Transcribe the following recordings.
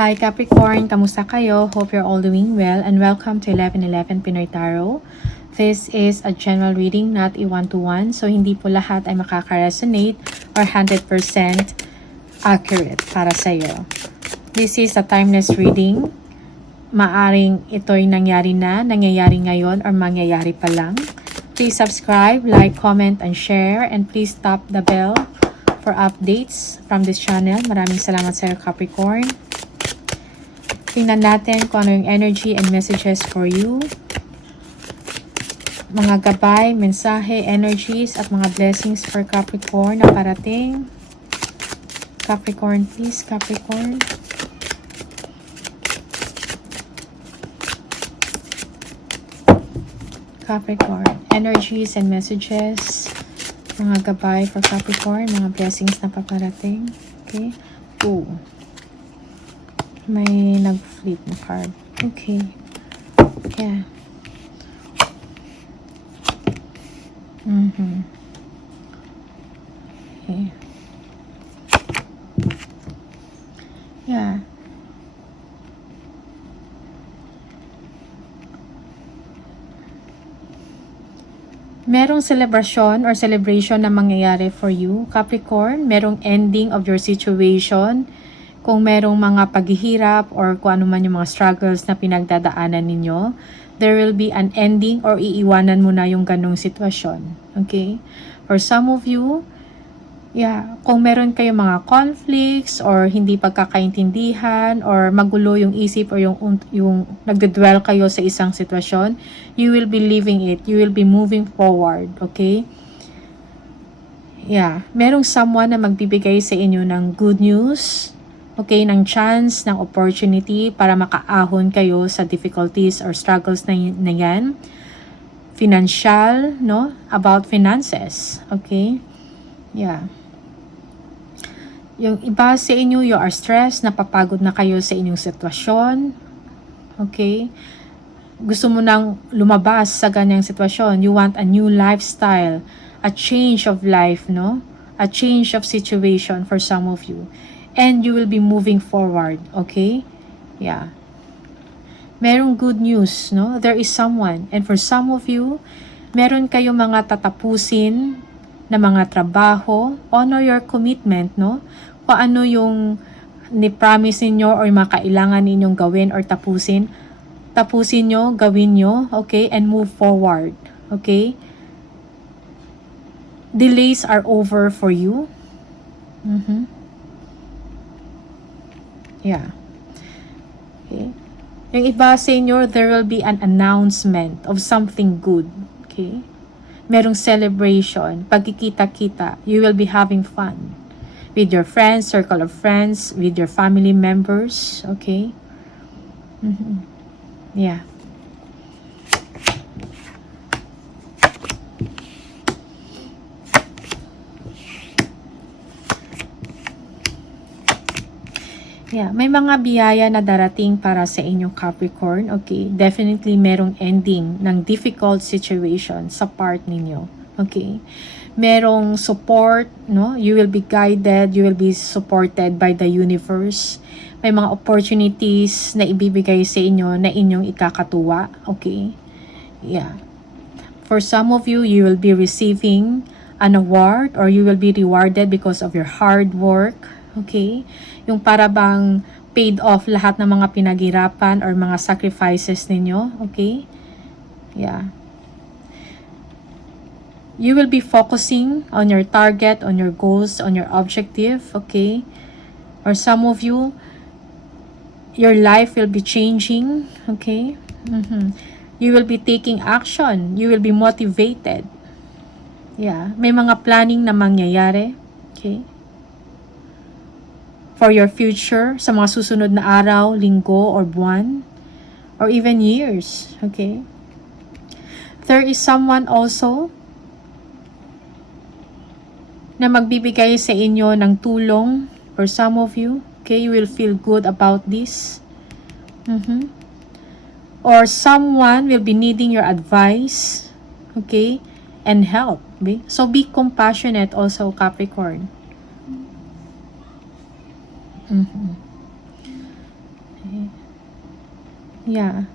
Hi Capricorn, kamusta kayo? Hope you're all doing well and welcome to 1111 Pinoy Tarot. This is a general reading, not a one-to-one. So hindi po lahat ay makaka-resonate or 100% accurate para sa iyo. This is a timeless reading. Maaring ito'y nangyayari ngayon or mangyayari pa lang. Please subscribe, like, comment, and share. And please tap the bell for updates from this channel. Maraming salamat sa iyo, Capricorn. Tingnan natin kung ano yung energy and messages for you. Mga gabay, mensahe, energies, at mga blessings for Capricorn na parating. Capricorn, please, Capricorn. Capricorn, energies and messages. Mga gabay for Capricorn, mga blessings na paparating. Okay. Ooh. May nag-flip na card. Okay. Yeah. Okay. Yeah. Merong celebration or celebration na mangyayari for you, Capricorn. Merong ending of your situation. Kung merong mga paghihirap or kung ano man yung mga struggles na pinagdadaanan ninyo, there will be an ending or iiwanan mo na yung ganong sitwasyon. Okay? For some of you, yeah, kung meron kayong mga conflicts or hindi pagkakaintindihan or magulo yung isip or yung nagdedwell kayo sa isang sitwasyon, you will be leaving it. You will be moving forward. Okay? Yeah. Merong someone na magbibigay sa inyo ng good news. Okay, ng chance, ng opportunity para makaahon kayo sa difficulties or struggles na yan. Financial, no? About finances. Okay? Yeah. Yung iba sa inyo, you are stressed, napapagod na kayo sa inyong sitwasyon. Okay? Gusto mo nang lumabas sa ganyang sitwasyon. You want a new lifestyle, a change of life, no? A change of situation for some of you. And you will be moving forward, okay? Yeah. Merong good news, no? There is someone. And for some of you, meron kayong mga tatapusin na mga trabaho. Honor your commitment, no? Kung ano yung ni-promise ninyo or mga kailangan ninyong gawin or tapusin nyo, gawin nyo, okay? And move forward, okay? Delays are over for you. Yeah. Okay. Yung iba sa inyo, there will be an announcement of something good. Okay. Merong celebration, pagkikita-kita. You will be having fun with your friends, circle of friends, with your family members. Okay. Yeah. Yeah, may mga biyaya na darating para sa inyong Capricorn. Okay, definitely merong ending ng difficult situation sa part ninyo. Okay, merong support, no? You will be guided, you will be supported by the universe. May mga opportunities na ibibigay sa inyo na inyong ikakatuwa. Okay, yeah. For some of you, you will be receiving an award or you will be rewarded because of your hard work. Okay? Yung para bang paid off lahat ng mga pinaghirapan or mga sacrifices ninyo. Okay? Yeah. You will be focusing on your target, on your goals, on your objective. Okay? Or some of you, your life will be changing. Okay? You will be taking action. You will be motivated. Yeah. May mga planning na mangyayari. Okay? For your future, sa mga susunod na araw, linggo, or buwan, or even years. Okay? There is someone also na magbibigay sa inyo ng tulong for some of you. Okay? You will feel good about this. Or someone will be needing your advice. Okay? And help. Okay? So be compassionate also, Capricorn. Yeah.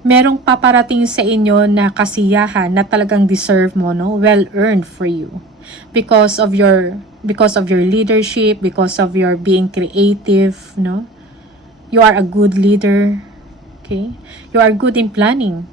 Merong paparating sa inyo na kasiyahan na talagang deserve mo, no? Well earned for you. Because of your leadership, because of your being creative, no? You are a good leader. Okay? You are good in planning.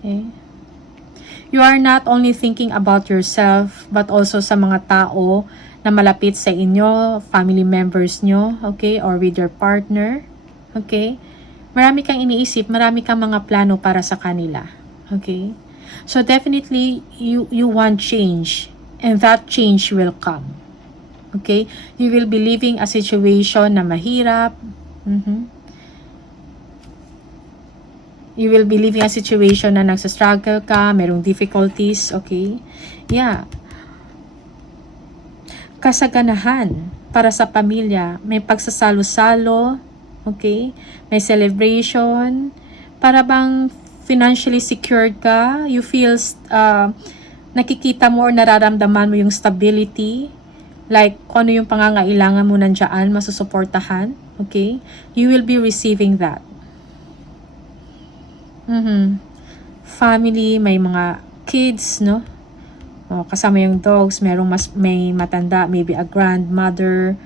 Okay? You are not only thinking about yourself, but also sa mga tao na malapit sa inyo, family members nyo, okay? Or with your partner. Okay? Marami kang iniisip, marami kang mga plano para sa kanila. Okay? So definitely, you want change. And that change will come. Okay? You will be living a situation na mahirap. You will be living a situation na nagsastruggle ka, merong difficulties. Okay? Yeah. Kasaganahan para sa pamilya. May pagsasalo-salo. Okay? May celebration. Para bang financially secured ka. You feel, nakikita mo or nararamdaman mo yung stability. Like, kung ano yung pangangailangan mo nandiyan, masusuportahan. Okay? You will be receiving that. Family, may mga kids, no? Kasama yung dogs, may matanda, maybe a grandmother,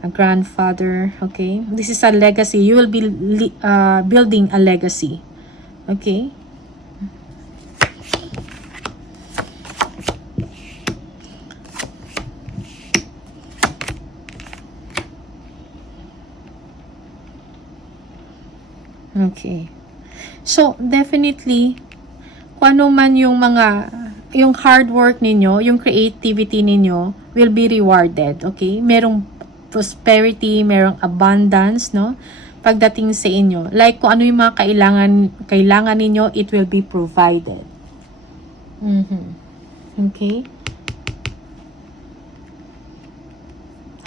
a grandfather, okay? This is a legacy. You will be building a legacy, okay? Okay. So, definitely, kung ano man yung hard work ninyo, yung creativity ninyo, will be rewarded, okay? Merong prosperity, merong abundance, no? Pagdating sa inyo. Like, kung ano yung mga kailangan ninyo, it will be provided. Okay?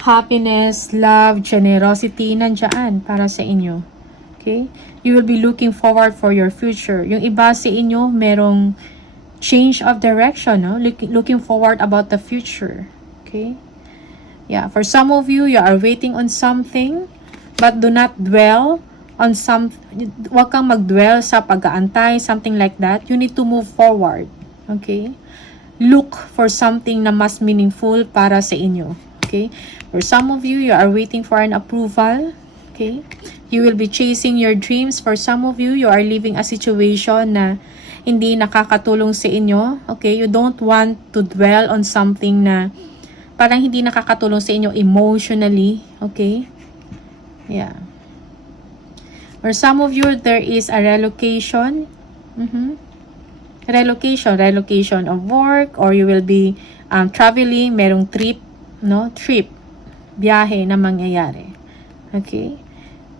Happiness, love, generosity, nandiyan para sa inyo. Okay? You will be looking forward for your future. Yung iba sa inyo, merong change of direction, no? Looking forward about the future. Okay? Yeah, for some of you, you are waiting on something, but do not dwell on wag kang mag-dwell sa pag-aantay, something like that. You need to move forward. Okay? Look for something na mas meaningful para sa inyo. Okay? For some of you, you are waiting for an approval. Okay? You will be chasing your dreams. For some of you, you are living a situation na hindi nakakatulong sa inyo. Okay? You don't want to dwell on something na parang hindi nakakatulong sa inyo emotionally. Okay? Yeah. For some of you, there is a relocation. Relocation of work, or you will be traveling, merong trip, no? Biyahe na mangyayari. Okay?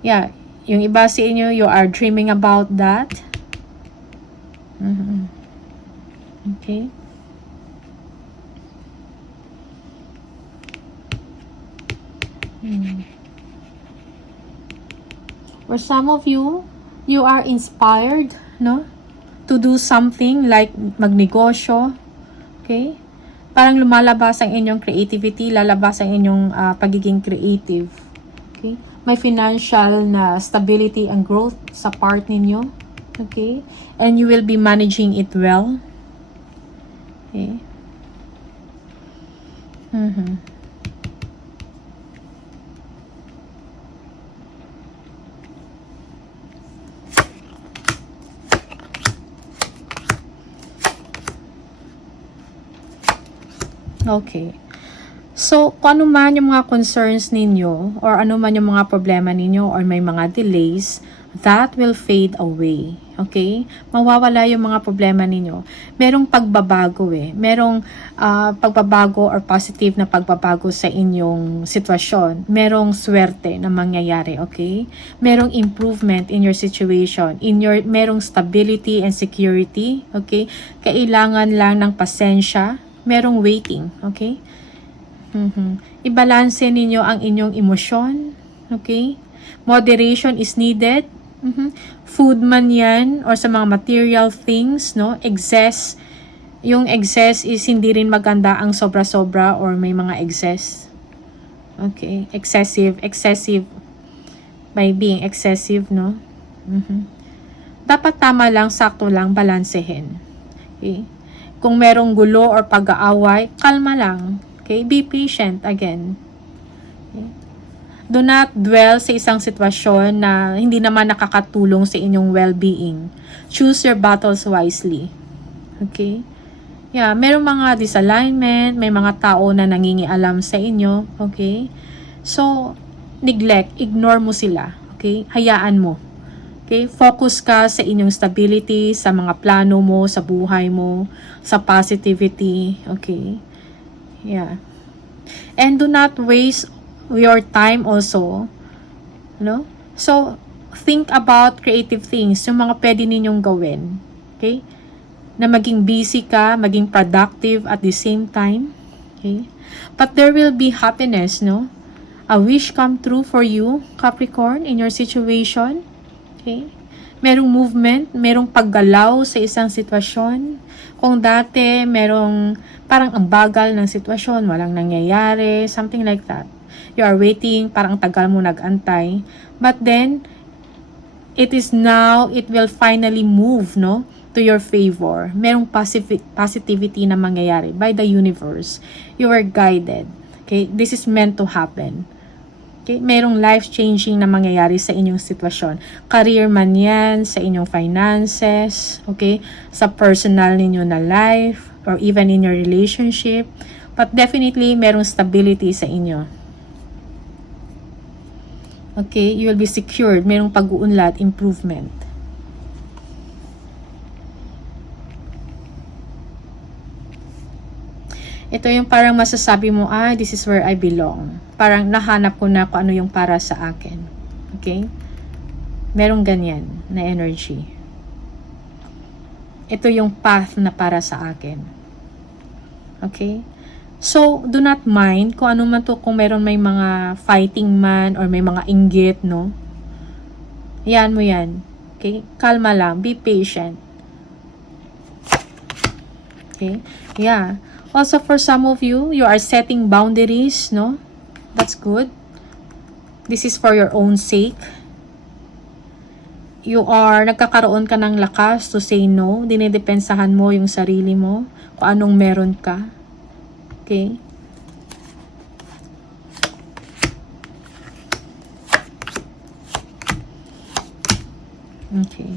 Yeah. Yung iba sa inyo, you are dreaming about that. Okay? For some of you, you are inspired, no? To do something like magnegosyo. Okay? Parang lumalabas ang inyong creativity, lalabas ang inyong pagiging creative. Okay? May financial na stability and growth sa part ninyo. Okay? And you will be managing it well. Okay? Okay. So, kung ano man yung mga concerns ninyo, or ano man yung mga problema ninyo, or may mga delays, that will fade away. Okay? Mawawala yung mga problema ninyo. Merong pagbabago Merong pagbabago or positive na pagbabago sa inyong sitwasyon. Merong swerte na mangyayari. Okay? Merong improvement in your situation. Merong stability and security. Okay? Kailangan lang ng pasensya. Merong waiting, okay? I-balance ninyo ang inyong emosyon, okay? Moderation is needed. Food man yan, or sa mga material things, no? Excess. Yung excess is hindi rin maganda ang sobra-sobra or may mga excess. Okay? Excessive. by being excessive, no? Dapat tama lang, sakto lang, balansehin. Okay? Kung merong gulo or pag-aaway, kalma lang. Okay? Be patient again. Okay? Do not dwell sa isang sitwasyon na hindi naman nakakatulong sa inyong well-being. Choose your battles wisely. Okay? Yeah, merong mga disalignment, may mga tao na nangingialam sa inyo. Okay? So, neglect, ignore mo sila. Okay? Hayaan mo. Okay? Focus ka sa inyong stability, sa mga plano mo, sa buhay mo, sa positivity. Okay? Yeah. And do not waste your time also. No? So, think about creative things, yung mga pwede ninyong gawin. Okay? Na maging busy ka, maging productive at the same time. Okay? But there will be happiness, no? A wish come true for you, Capricorn, in your situation. Okay? Merong movement, merong paggalaw sa isang sitwasyon. Kung dati, merong parang ang bagal ng sitwasyon, walang nangyayari, something like that. You are waiting, parang tagal mo nag-antay. But then, it will finally move, no? To your favor. Merong positivity na mangyayari by the universe. You are guided. Okay? This is meant to happen. Okay? Merong life-changing na mangyayari sa inyong sitwasyon. Career man yan, sa inyong finances, okay? Sa personal ninyo na life, or even in your relationship. But definitely, merong stability sa inyo. Okay? You will be secured. Merong pag-uunlad, improvement. Ito yung parang masasabi mo, this is where I belong. Parang nahanap ko na kung ano yung para sa akin. Okay? Merong ganyan na energy. Ito yung path na para sa akin. Okay? So, do not mind kung ano man to, kung meron may mga fighting man or may mga inggit, no? Yan mo yan. Okay? Kalma lang. Be patient. Okay? Yeah. Also, for some of you, you are setting boundaries, no? That's good. This is for your own sake. Nagkakaroon ka ng lakas to say no. Dinidepensahan mo yung sarili mo, kung anong meron ka. Okay? Okay.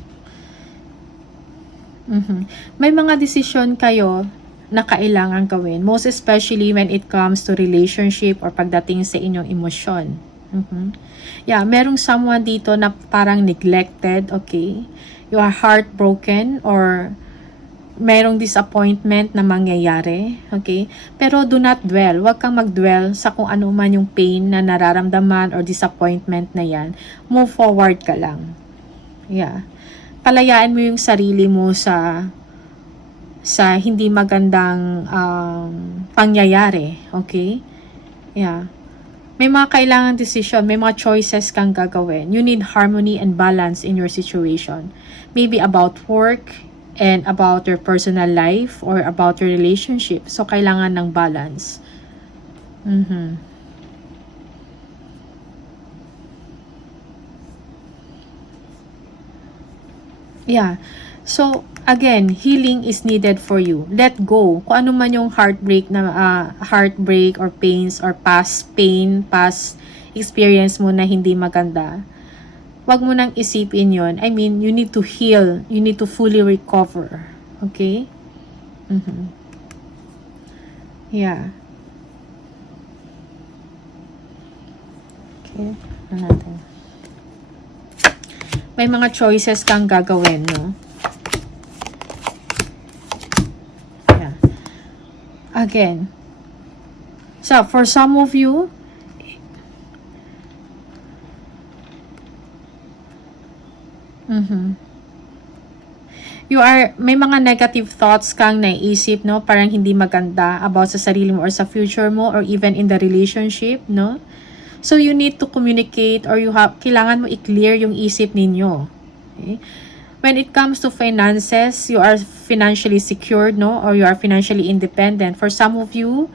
May mga desisyon kayo na kailangan gawin. Most especially when it comes to relationship or pagdating sa inyong emosyon. Yeah, merong someone dito na parang neglected, okay? You are heartbroken or merong disappointment na mangyayari, okay? Pero do not dwell. Huwag kang mag-dwell sa kung ano man yung pain na nararamdaman or disappointment na yan. Move forward ka lang. Yeah. Palayaan mo yung sarili mo sa hindi magandang pangyayari, okay? Yeah. May mga kailangan decision, may mga choices kang gagawin. You need harmony and balance in your situation. Maybe about work and about your personal life or about your relationship. So, kailangan ng balance. Yeah. So, again, healing is needed for you. Let go. Kung ano man yung heartbreak or pains or past pain, past experience mo na hindi maganda, wag mo nang isipin yon. I mean, you need to heal. You need to fully recover. Okay? Yeah. Okay. Ano natin? May mga choices kang gagawin, no? Again. So, for some of you, may mga negative thoughts kang naiisip, no? Parang hindi maganda about sa sarili mo or sa future mo or even in the relationship, no? So, you need to communicate or kailangan mo i-clear yung isip ninyo. Okay? When it comes to finances, you are financially secured, no? Or you are financially independent. For some of you,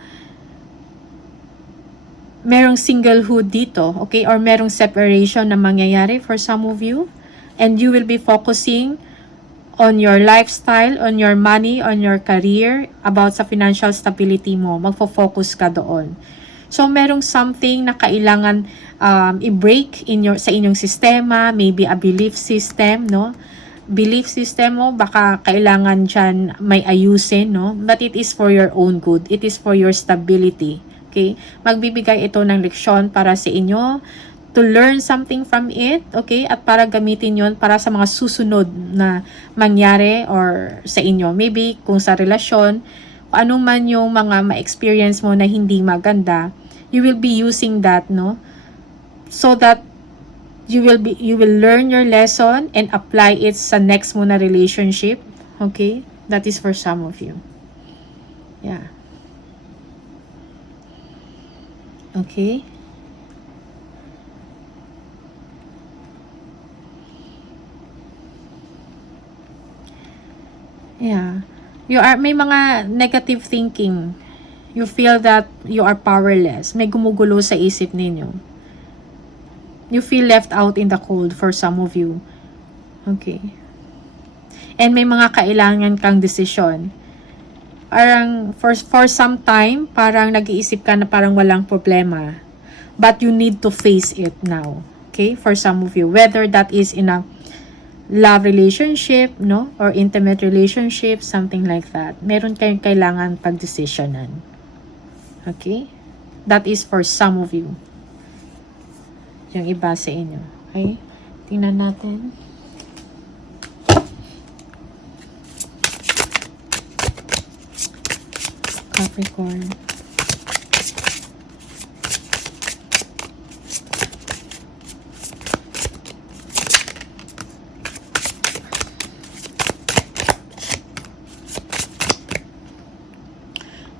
merong singlehood dito, okay? Or merong separation na mangyayari for some of you. And you will be focusing on your lifestyle, on your money, on your career, about sa financial stability mo. Magfo-focus ka doon. So, merong something na kailangan i-break sa inyong sistema, maybe a belief system, no? Belief system mo, baka kailangan dyan may ayusin, no? But it is for your own good. It is for your stability. Okay? Magbibigay ito ng leksyon para sa inyo to learn something from it, okay? At para gamitin yon para sa mga susunod na mangyari or sa inyo. Maybe kung sa relasyon, ano man yung mga ma-experience mo na hindi maganda, you will be using that, no? So that you will learn your lesson and apply it sa next mo na relationship, okay? That is for some of you. Yeah. Okay? Yeah. May mga negative thinking. You feel that you are powerless. May gumugulo sa isip ninyo. You feel left out in the cold for some of you. Okay. And may mga kailangan kang desisyon. Parang for some time, parang nag-iisip ka na parang walang problema. But you need to face it now. Okay? For some of you. Whether that is in a love relationship, no? Or intimate relationship, something like that. Meron kayong kailangan pag-desisyonan. Okay? That is for some of you. Yung iba sa inyo. Okay? Tingnan natin. Capricorn.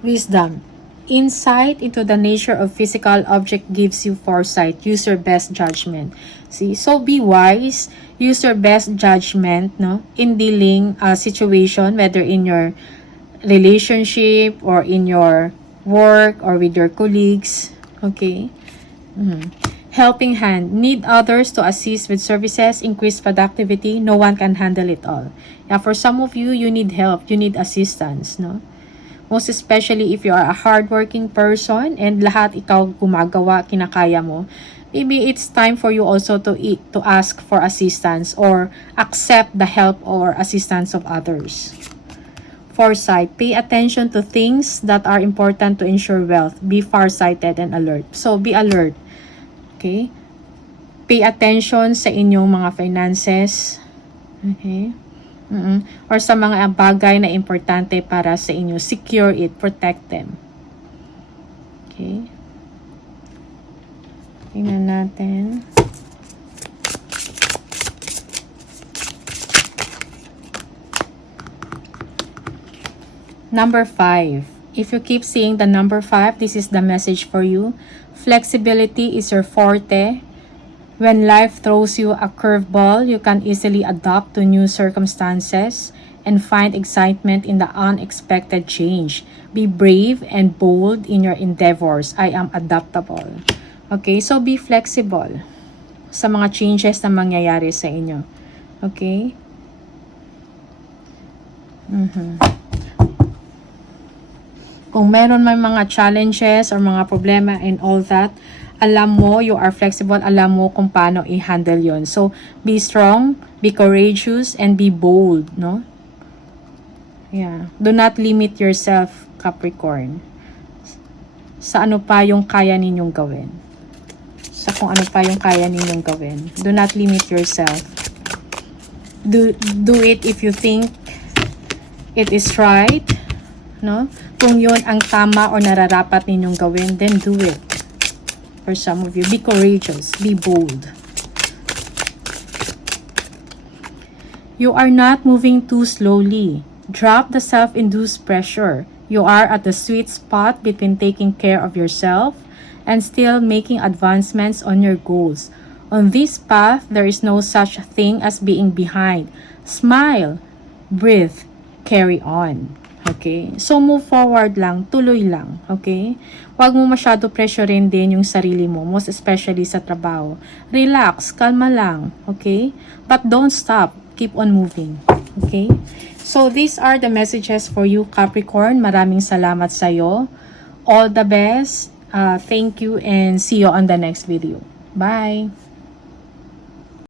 Wisdom. Insight into the nature of physical object gives you foresight. Use your best judgment. See, so be wise. Use your best judgment, no, in dealing a situation, whether in your relationship or in your work or with your colleagues. Okay. Helping hand. Need others to assist with services, increase productivity. No one can handle it all. Yeah, for some of you, you need help. You need assistance, no? Most especially if you are a hardworking person and lahat ikaw gumagawa, kinakaya mo, maybe it's time for you also to ask for assistance or accept the help or assistance of others. Foresight. Pay attention to things that are important to ensure wealth. Be farsighted and alert. So, be alert. Okay? Pay attention sa inyong mga finances. Okay? Or sa mga bagay na importante para sa inyo. Secure it. Protect them. Okay? Tingnan natin. Number 5. If you keep seeing the number 5, this is the message for you. Flexibility is your forte. When life throws you a curveball, you can easily adapt to new circumstances and find excitement in the unexpected change. Be brave and bold in your endeavors. I am adaptable. Okay, so be flexible sa mga changes na mangyayari sa inyo. Okay? Kung meron man mga challenges or mga problema and all that, alam mo, you are flexible, alam mo kung paano i-handle yon. So, be strong, be courageous, and be bold, no? Yeah. Do not limit yourself, Capricorn. Sa ano pa yung kaya ninyong gawin. Sa kung ano pa yung kaya ninyong gawin. Do not limit yourself. Do it if you think it is right, no? Kung yun ang tama o nararapat ninyong gawin, then do it. For some of you, be courageous, be bold. You are not moving too slowly. Drop the self-induced pressure. You are at the sweet spot between taking care of yourself and still making advancements on your goals. On this path, there is no such thing as being behind. Smile, breathe, carry on. Okay? So, move forward lang. Tuloy lang. Okay? Huwag mo masyado pressurein din yung sarili mo, most especially sa trabaho. Relax. Kalma lang. Okay? But don't stop. Keep on moving. Okay? So, these are the messages for you, Capricorn. Maraming salamat sa'yo. All the best. Thank you and see you on the next video. Bye!